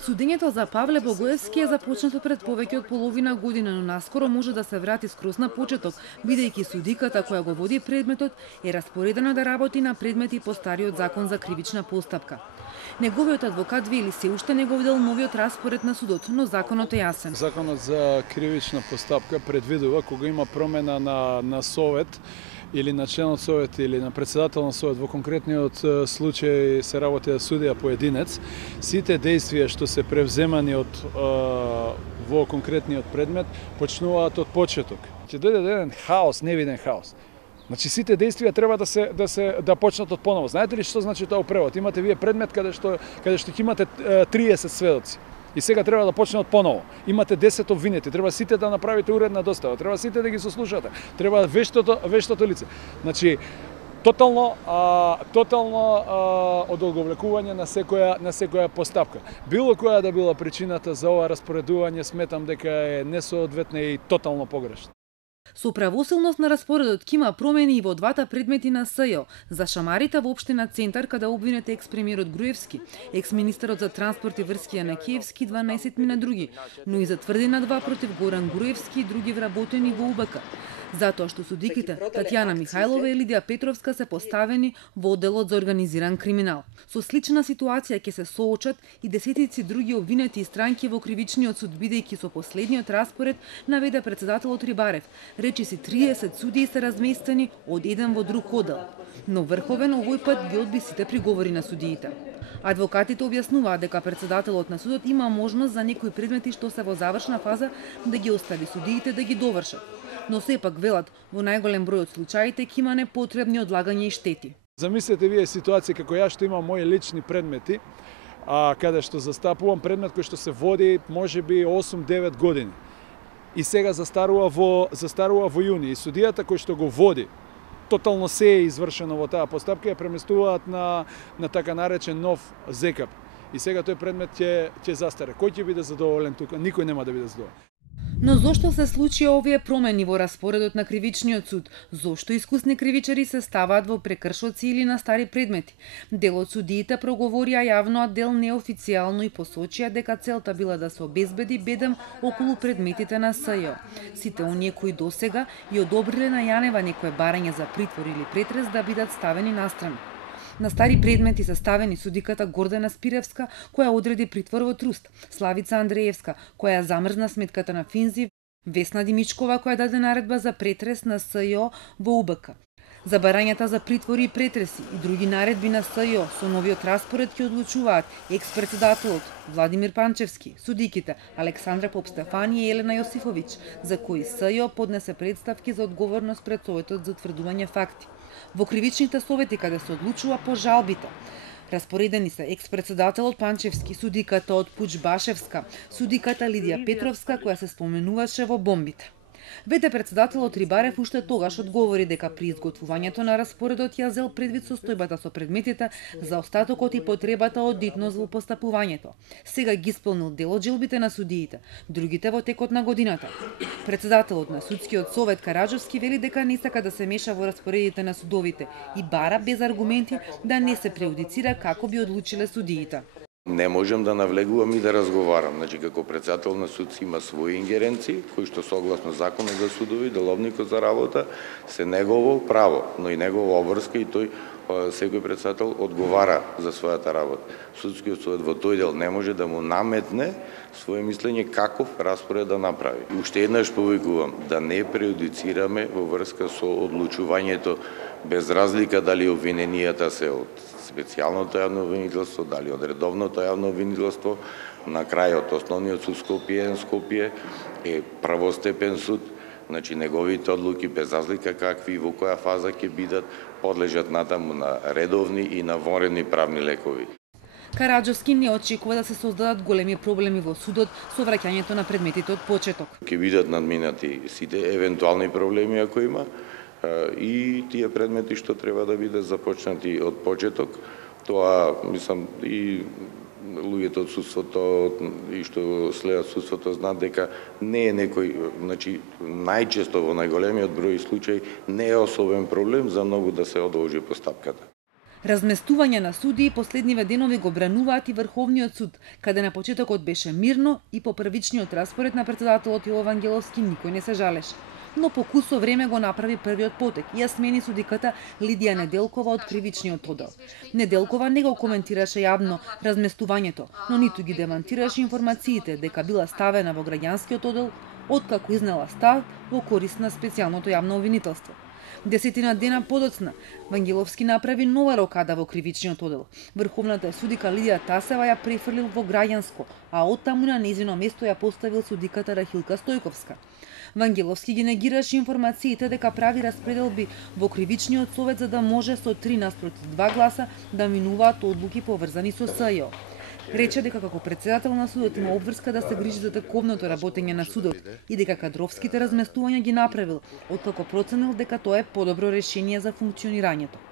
Судењето за Павле Богоевски е започнато пред повеќе од половина година, но наскоро може да се врати скроз на почеток, бидејќи судиката која го води предметот е распоредена да работи на предмети по стариот закон за кривична постапка. Неговиот адвокат вели се уште не го видел новиот распоред на судот, но законот е јасен. Законот за кривична постапка предвидува кога има промена на совет или на членот совет или на председател на совет, во конкретниот случај се работи за судија поединец, сите действија што се превземани во конкретниот предмет почнуваат од почеток. Ќе дојде еден хаос, невиден хаос. Значи сите действија треба да почнат од поново. Знаете ли што значи тоа превод? Имате вие предмет каде што ќе имате 30 сведоци. И сега треба да почне од поново. Имате 10 обвинети, треба сите да направите уредна достава, треба сите да ги сослушате, треба вештото лице. Значи, тотално одолговлекување на секоја постапка. Било која да била причината за ова распоредување, сметам дека е несоодветна и тотално погрешна. Со правосилност на распоредот ќе има промени и во двата предмети на СЈО. За шамарите во општина Центар, каде обвинет екс-премиерот Груевски, екс-министерот за транспорт и врски Јанакиевски, 12 на други, но и за тврдина 2 против Горан Груевски и други вработени во УБК. Затоа што судиките Татјана Михајлова и Лидија Петровска се поставени во одделот за организиран криминал. Со слична ситуација ќе се соочат и десетици други обвинети и странки во кривичниот суд, бидејќи со последниот распоред наведе председателот Рибарев. Речиси 30 судии се разместени од еден во друг оддел. Но Врховен овој пат ги одби сите приговори на судиите. Адвокатите објаснуваат дека председателот на судот има можност за некои предмети што се во завршна фаза да ги остави судиите да ги довршат. Но сепак велат, во најголем број од случаите ќе има непотребни одлагања и штети. Замислете вие ситуација како ја што имам мои лични предмети, каде што застапувам предмет кој што се води можеби 8-9 години. И сега застарува во јуни. И судијата кој што го води, тотално се е извршено во таа постапка, ја преместуваат на така наречен нов ЗКП. И сега тој предмет ќе застаре. Кој ќе биде задоволен тука? Никој нема да биде задоволен. Но зошто се случија овие промени во распоредот на кривичниот суд? Зошто искусни кривичари се ставаат во прекршоци или на стари предмети? Дел од судиите проговорија јавно, а дел неофицијално и посочија дека целта била да се обезбеди бедем околу предметите на СЈО. Сите оние кои досега и одобриле на Јанева некое барање за притвор или претрес да бидат ставени настрана. На стари предмети се ставени судиката Гордана Спиревска, која одреди притвор во Труст, Славица Андреевска, која замрзна сметката на Финзи, Весна Димичкова, која даде наредба за претрес на СЈО во УБК. За барањата за притвори и претреси и други наредби на СЈО со новиот распоред ќе одлучуваат екс-председателот Владимир Панчевски, судиките Александра Попстефани и Елена Јосифовиќ, за кои СЈО поднесе представки за одговорност пред Советот за утврдување факти. Во кривичните совети каде се одлучува по жалбите, распоредени се екс-председателот Панчевски, судиката од Пуџбашевска, судиката Лидија Петровска која се споменуваше во бомбите. ВТ председателот Рибарев уште тогаш одговори дека при изготвувањето на распоредот ја зел предвид состојбата со предметите, за остатокот и потребата од дитност во постапувањето. Сега ги исполнил дел од желбите на судиите, другите во текот на годината. Председателот на судскиот совет Караџовски вели дека не сака да се меша во распоредите на судовите и бара без аргументи да не се преюдицира како би одлучиле судиите. Не можем да навлегувам и да разговарам. Значи, како председател на судци има своји ингеренции, кои што согласно законот за судови, деловникот за работа, се негово право, но и негова обврска и тој секој председател одговара за својата работа. Судскиот совет во тој дел не може да му наметне своје мислење каков распоред да направи. И уште еднаш повикувам да не преюдицираме во врска со одлучувањето без разлика дали обвиненијата се од специјалното јавно обвинителство, дали од редовното јавно обвинителство, на крајот основниот суд Скопје е првостепен суд, значи неговите одлуки без разлика какви и во која фаза ќе бидат подлежат натаму на редовни и на вонредни правни лекови. Караџовски не очекува да се создадат големи проблеми во судот со враќањето на предметите од почеток. Ќе бидат надминати сите евентуални проблеми ако има, и тие предмети што треба да бидат започнати од почеток, тоа мислам и луѓето од судството и што следат судството знаат дека не е некој, значи најчесто во најголемиот број случаи не е особен проблем за многу да се одолжи постапката. Разместување на судии последниве денови го брануваат и Врховниот суд, каде на почетокот беше мирно и по првичниот распоред на председателот Јово Вангеловски никој не се жалеше. Но по кусо време го направи првиот потек и ја смени судиката Лидија Неделкова од кривичниот оддел. Неделкова не го коментираше јавно разместувањето, но ниту ги демантираше информациите дека била ставена во граѓанскиот оддел, откако изнела став во корист на специјалното јавно обвинителство. 10 дена подоцна, Вангеловски направи нова рокада во кривичниот оддел. Врховната судика Лидија Тасева ја префрлил во граѓанско, а оттаму на нејзино место ја поставил судиката Рахилка Стојковска. Вангеловски ги негираше информациите дека прави распределби во кривичниот совет за да може со 3:2 гласа да минуваат одлуки поврзани со СЈО. Рече дека како председател на судот има обврска да се грижи за таковното работење на судот и дека кадровските разместувања ги направил, откако проценил дека тоа е подобро решение за функционирањето.